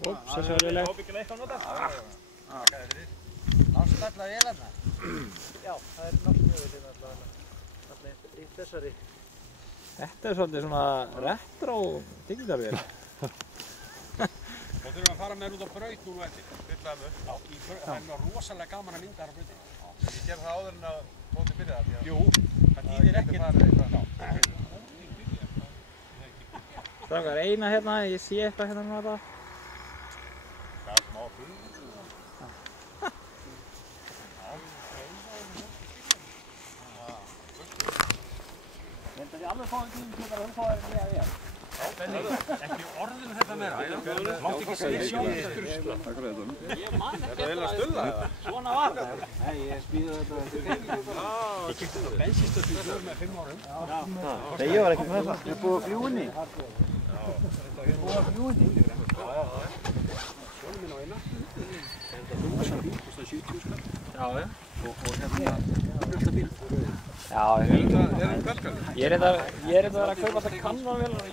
Úps, þessi var léleg. Ábyggilega eitthvað notað. Náttúrulega vel hérna. Já, það er náttúrulega hérna allavega. Þannig í þessari. Þetta er svolítið svona retro diggingarvél. Þá þurfum við að fara með út á braut núna eftir. Fyllaðum upp. Það er rosalega gaman að mynda þar á brautinni. Ég gerði það áður en að mótið byrjaði því að... Jú, það þýðir ekkert. Strákar, eina hérna, ég sé eitthvað hérna með þetta. Það er smá fyrir. Þetta er alveg fáið tímum til að hún fáið nýja vél. Ekki orðum þetta meira. Látt ekki sér sjálf. Ég man ekki eftir að svona var það. Nei, ég spýði þetta. Ég kipti þetta bensinstöð fyrir 4-5 árum. Nei, ég var ekki með það. Ég er búið að fljúinni. Ég er búið að fljúinni. Sjónum minn á eina. Þetta rúsa bíl, kostar 70 skall. Já, já. Og hérna, rústa bíl. Já, ég er þetta að vera að kaupa þetta kannanvélar og